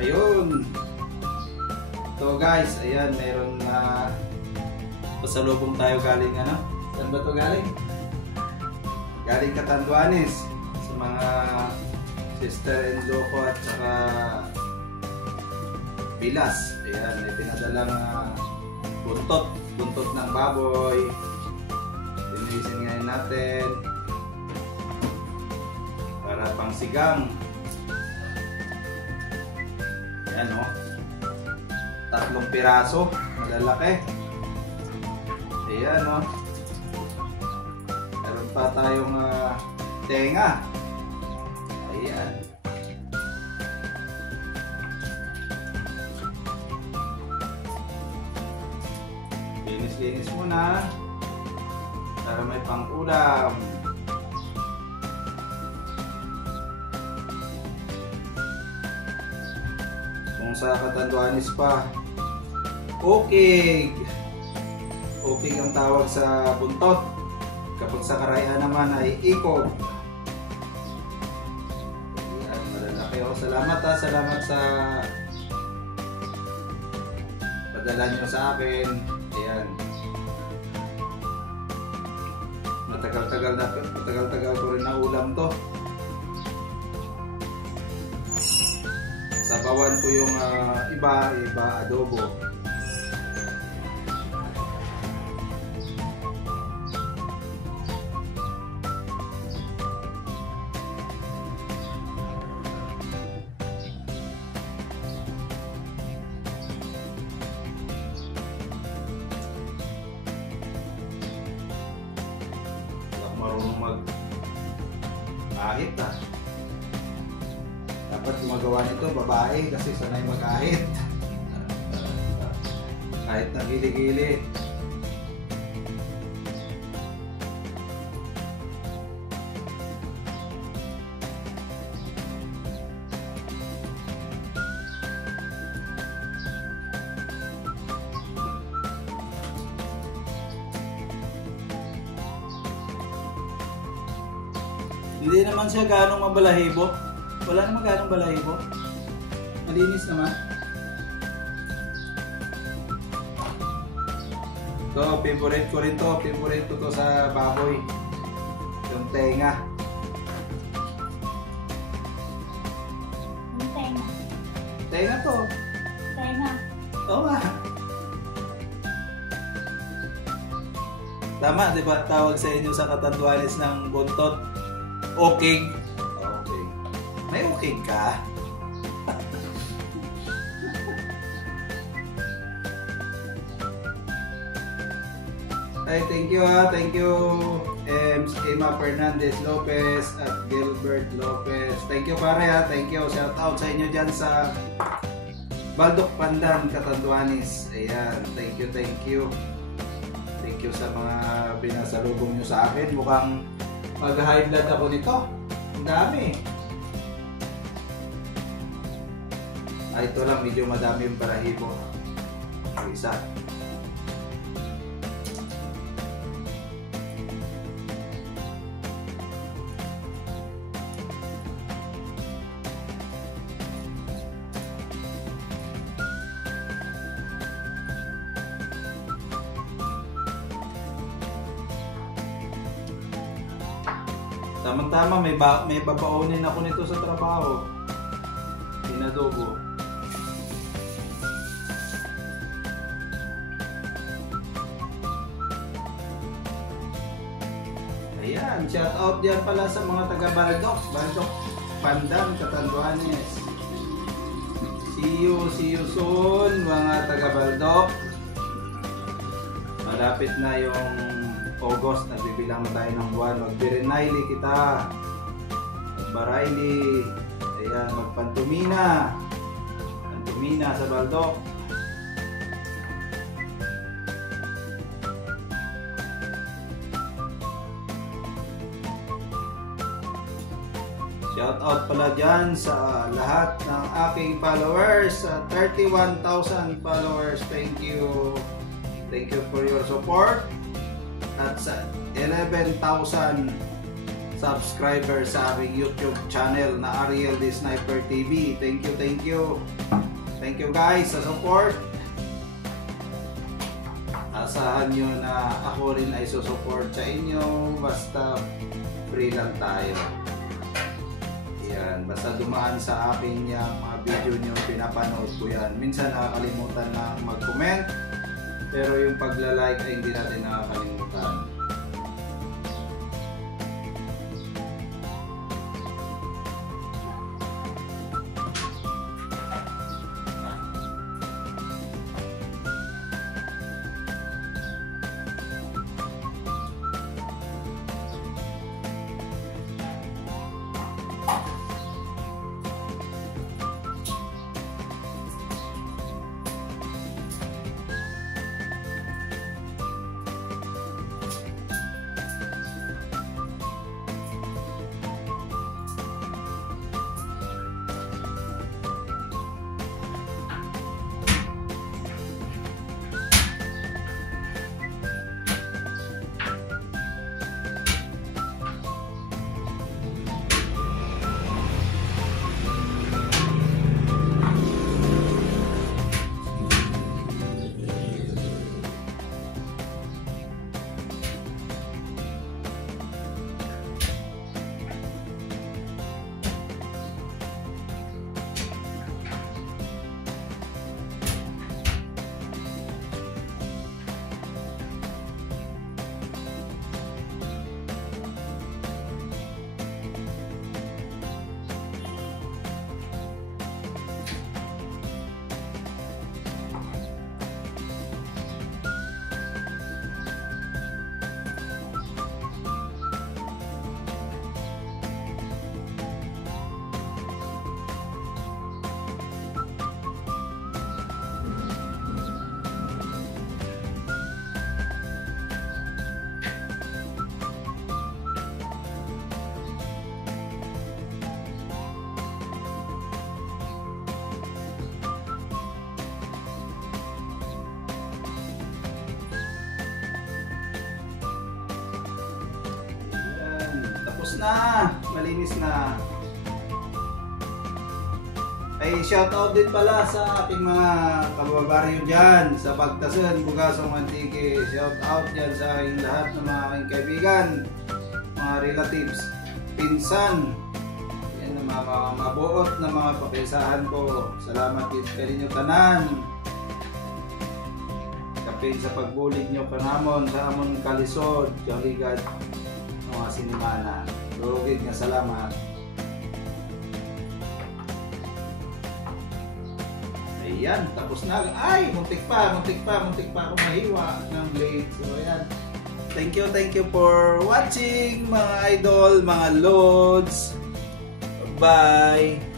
Ayun. So guys, ayan, meron na pasalubong tayo galing ano? Saan ba to galing? Galing Catanduanes sa mga sister-in-law ko at saka bilas. Ayan, may pinadalang buntot ng baboy. Linisin ngayon natin para pang sigang. Ayan o, 3 piraso, malalaki. Ayan o, meron pa tayong tenga. Ayan. Linis muna para may pang-ulam. Kung sa Catanduanes pa, ukig ang tawag sa buntot. Kapag sa Karayaan naman ay ikog. Ayan, malalaki ako. Salamat sa padala nyo sa akin. Ayan. Matagal-tagal ko rin na ulam to. Sabawan ko yung iba adobo. Marunong mag-ahit ah. Dapat gumagawa nito babae kasi sanay mag-ahit. Kahit na gili-gili. Hindi naman siya ganong mabalahibo. Wala naman ganong balahibo. Malinis naman. Ito, favorite ko rin to. Favorite ko to sa baboy. Yung tenga. Yung tenga? Tenga to. Tenga? Oo nga. Tama, di ba? Tawag sa inyo sa Catanduanes ng buntot. Ukig. Okay. May ukig ka? Ay, thank you ha. Thank you Emma Fernandez Lopez at Gilbert Lopez. Thank you pare ha. Thank you. Shout out sa inyo dyan sa Baldok Pandan, Catanduanes. Ayan. Thank you, thank you. Thank you sa mga binasalubong nyo sa akin. Mukhang mag-high blood ako nito. Ang dami. Ay, ito lang. Medyo madami yung balahibo. Isa. Tamang-tama, may babaonin ako nito sa trabaho. Pinadobo. Ayan, shout out dyan pala sa mga taga-Baldok Pandan, Catanduanes. See you soon mga taga-Baldok. Malapit na yung August, nagbibilang na tayo ng buwan. Magbirenayli kita. Magbarayli. Ayan, magpantumina. Pantumina sa Baldok. Shout out pala dyan sa lahat ng aking followers. 31,000 followers. Thank you. Thank you for your support. At sa 11,000 subscriber sa aking YouTube channel na Ariel the Sniper TV. Thank you, thank you. Thank you guys sa support. Asahan nyo na ako rin ay susupport sa inyo basta free lang tayo. Yan, basta dumaan sa akin yung mga video nyo, pinapanood ko yan. Minsan nakakalimutan na mag-comment, pero yung pagla-like ay hindi natin nakakalimutan. Na, malinis na. Ay, shoutout din pala sa ating mga kababaryo dyan sa Bagtasan, Bugasong Antique. Shoutout dyan sa aking lahat ng mga aking kaibigan, mga relatives, pinsan, yan, mga mabuot na mga pakisahan ko. Salamat din sa inyo tanan. Kapin sa pagbulig nyo kanamon sa amon kalisod, kaligad mga sinimana. Lugid nga salamat. Ayan, tapos na. Ay, muntik pa ako mahiwa ng blade. So ayan. Thank you for watching mga idol, mga loads. Bye.